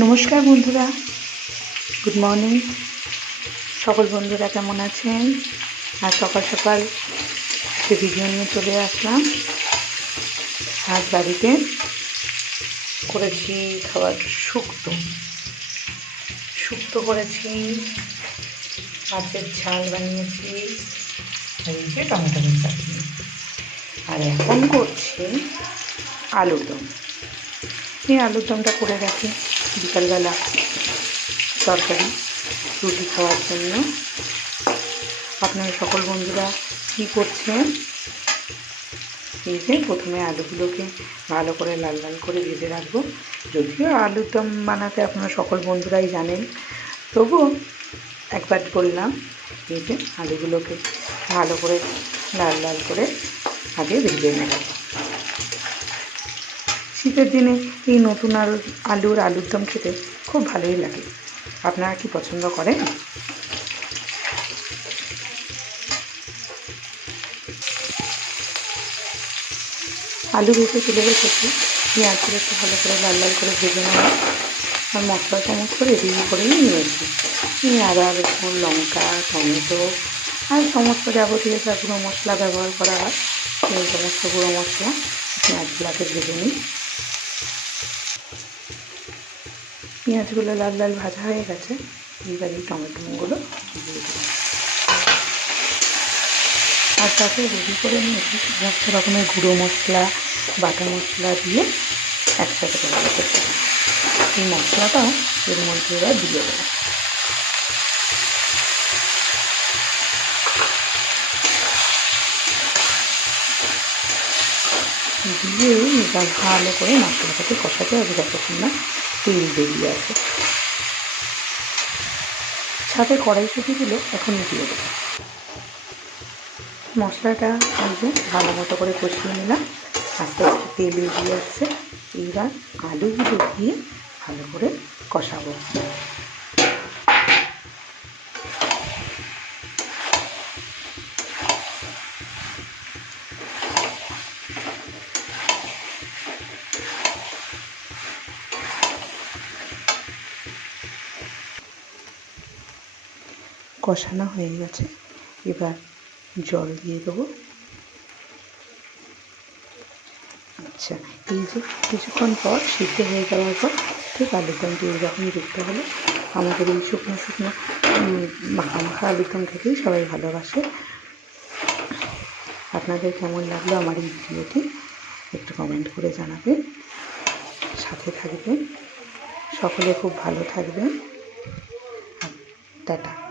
নমস্কার বন্ধুরা। Good morning সকল বন্ধুরা কেমন আছেন? আর সকাল সকাল একটি ভিডিও নিয়ে চলে আসলাম। আজ বাড়িতে করেছি খাবার শুক্তো। শুক্তো করেছি মাছের ঝাল বানিয়েছি যে টমেটো চাটনি। আর এখন করছি আলুর দম এই আলুর দমটা করে রাখি? বিকালবেলা তরকারি, রুটি খাওয়ার জন্য। আপনারা সকল বন্ধুরা কী করছেন? এই যে প্রথমে আলুগুলোকে ভালো করে লাল লাল করে ভেজে রাখব। যদিও আলুর দম বানাতে আপনারা সকল বন্ধুরাই জানেন তবুও একবার বললাম, এই যে আলুগুলোকে ভালো করে লাল লাল করে আগে ভেজে নেব। শীতের দিনে এই নতুন আলু, আলুর আলুর দম খেতে খুব ভালোই লাগে। আপনারা কি পছন্দ করেন? আলু ভেজে তুলে রেখেছি। পেঁয়াজগুলো একটু ভালো করে লাল লাল করে ভেজে নেওয়া আর মশলা সমস্ত রেডি করেই নিয়েছি। আদা, রসুন, লঙ্কা, টমেটো আর সমস্ত যাবতীয় যা গুঁড়ো মশলা ব্যবহার করা হয়, সেই সমস্ত গুঁড়ো মশলা পেঁয়াজগুলোকে ভেজে নিই। পেঁয়াজগুলো লাল লাল ভাজা হয়ে গেছে। এবার এই টমেটোগুলো দিয়ে আর তাতে রেডি করে নিয়েছি সমস্ত রকমের গুঁড়ো মশলা, বাটা মশলা দিয়ে একসাথে করে রেখেছি এই মশলাটাও এর মধ্যে এবার দিয়ে দেবো। দিয়ে এবার ভালো করে মশলাটাকে কষাতে হবে যতক্ষণ না তেল বেরিয়ে আসে। সাথে কড়াইশুটিগুলো এখন দিয়ে দেবো। মশলাটা যে ভালো মতো করে কষিয়ে নিলাম। আস্তে আস্তে তেল বেরিয়ে আসছে। এইবার আলুগুলো দিয়ে ভালো করে কষাবো। কষানো হয়ে গেছে। এবার জল দিয়ে দেবো। আচ্ছা এই যে কিছুক্ষণ পর সিদ্ধ হয়ে যাওয়ার পর ঠিক আলুর দমটি এইরকমই দেখতে হলে আমাদের এই শুকনো শুকনো মাখা মাখা আলুর দম খেতেই সবাই ভালোবাসে। আপনাদের কেমন লাগল আমার এই ভিডিওটি একটু কমেন্ট করে জানাবেন। সাথে থাকবেন। সকলে খুব ভালো থাকবেন। টাটা।